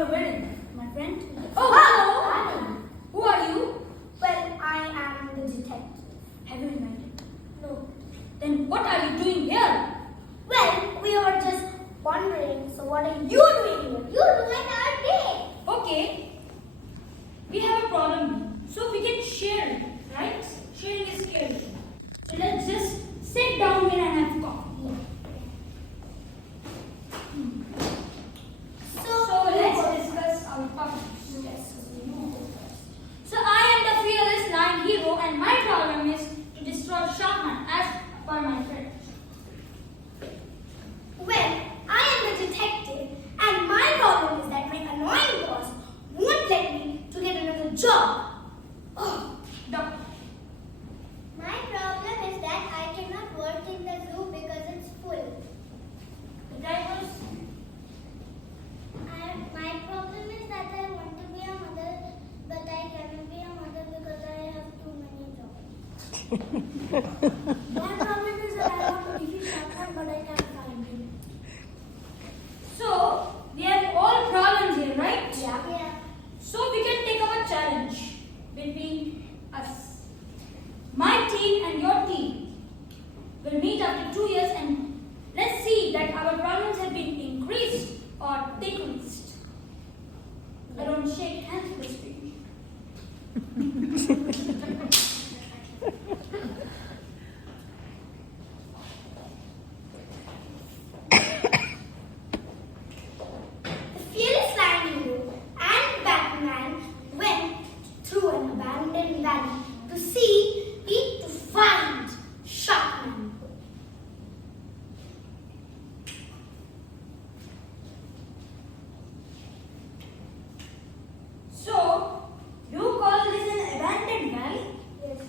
your wedding, my friend. Oh, hello. Who are you? Well, I am the detective. Have you invited? No. Then what are you doing here? Well, we were just wondering, so what are you doing here? You ruined our day. Okay. We have a problem, so we can share it, right? Sharing is caring. So let's just sit down here and have coffee. So let's discuss our problems. Yes. So I am the fearless lion hero, and my problem is to destroy Sharkman as per my friend. Well, I am the detective, and my problem is that my annoying boss won't let me to get another job. Oh, doctor. My problem is that I cannot work in the zoo because it's full. The drivers. My problem is that I want to be a mother, but I cannot be a mother because I have too many jobs. My problem is that I want to be a Sharkman, but I can't find him. So we have all problems here, right? Yeah. So we can take up a challenge between us. My team and your team will meet after 2 years and let's see that our problems have been increased or decreased. I don't shake hands with this speech. The fearless lion hero and Batman went through an abandoned valley to find Sharkman. So you call this an abandoned valley? Yes.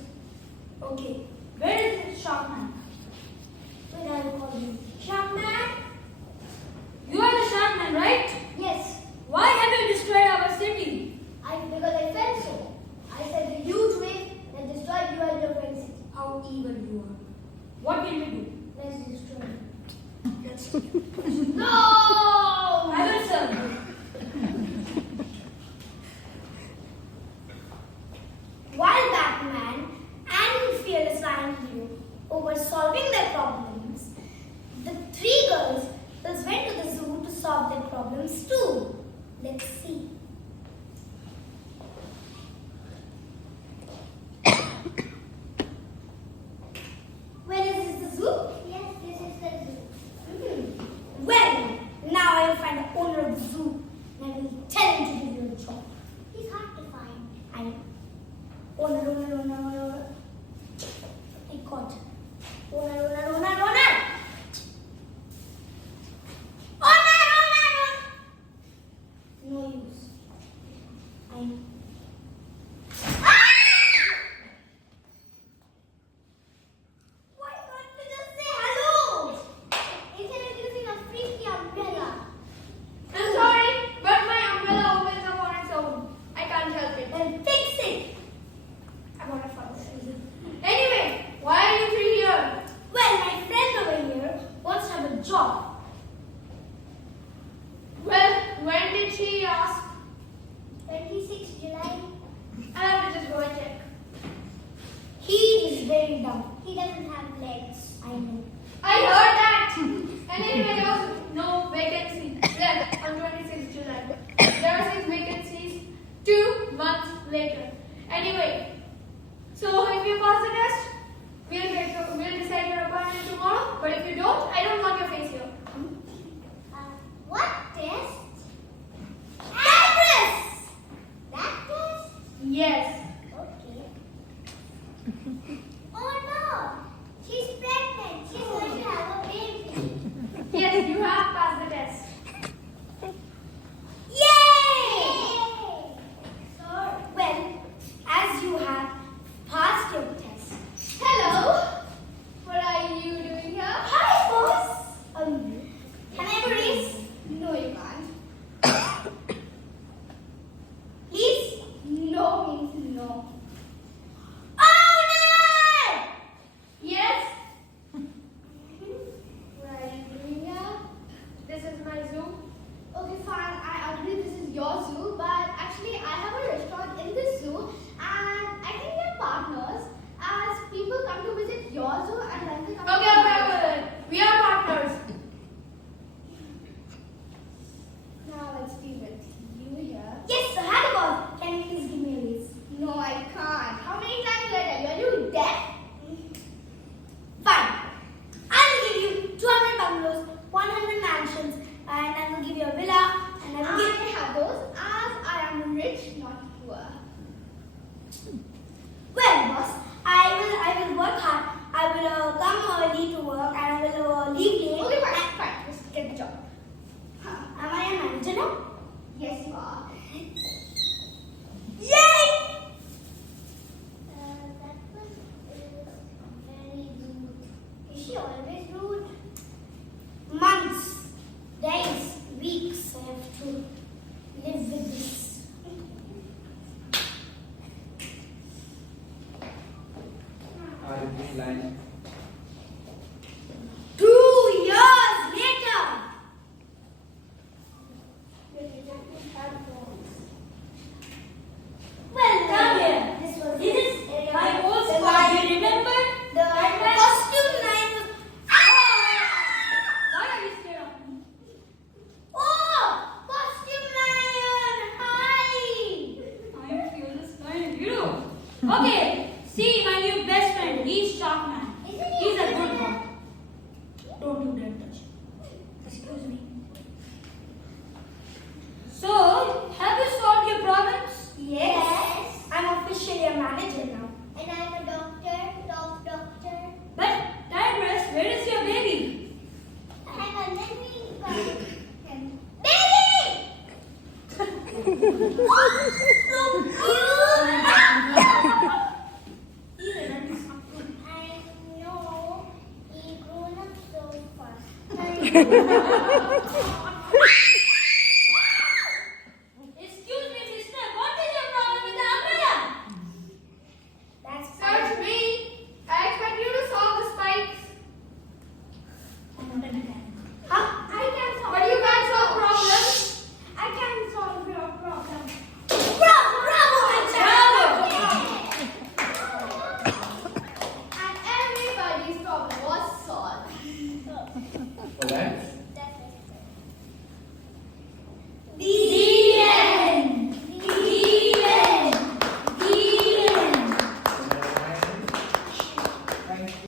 Okay. Where is Sharkman? Where I call him? Sharkman? You are the Sharkman, right? Yes. Why have you destroyed our city? Because I felt so. I said the huge wave that destroyed you and your friends. How evil you are. What will we do? Let's destroy him. Let's No! I will serve you. While Batman and fearless lion hero were solving their problems, the three girls went to the zoo to solve their problems too. Let's see. Where is this the zoo? Yes, this is the zoo. Well, now I will find the owner of the zoo and I will tell him to give you a job. He's hard to find. I know. Owner. I got. Owner. No use. I know. Why can't you just say hello? Instead of using a freaky umbrella. I'm sorry, but my umbrella opens up on its own. I can't help it. Then fix it. I want to follow Susan. Anyway, why are you three here? Well, my friend over here wants to have a job. Well, when did she ask? 26 July. I have to just go and check. He is very dumb. He doesn't have legs. I know. I heard that. And anyway, there was no vacancy left on 26th July. There are 6 vacancies 2 months later. Anyway, so if you pass the test, we'll decide your appointment tomorrow. But if you don't, I don't want your face here. What test? Actress! That test? Yes. Okay. Oh no! She's pregnant. She's going to have a baby. Yes, you have passed the test. Yay! So, well, as you have passed your test. Hello. What are you doing here? Hi, boss. Can I have a raise? No, you can't. Please? No means no. Owner! Yes? What are you doing here? This is my Zoom. Okay, fine. I agree this is your right, boss. I will work hard. I will come early to work and I will leave late. Okay, fine. Just get the job. Am I a manager now? Yes, you are. Yay! That was very rude. Is she always rude? Months, days, weeks I have to live with this. Are you in line? 2 years later. Well, Come here. this was This is my old the spot. line- You remember? The costume line was. Why are you scared of me? Oh, costume lion! Hi. I am fearless lion hero. Okay, see my new best friend. He's Sharkman. Isn't he He's a a good good boy. Don't you dare touch. Excuse me. So, have you solved your problems? Yes. I'm officially a manager now. And I'm a doctor, doctor. But, Tigress, where is your baby? Hang on, let me find him. Baby! He's a dentist. I know he grew up so fast.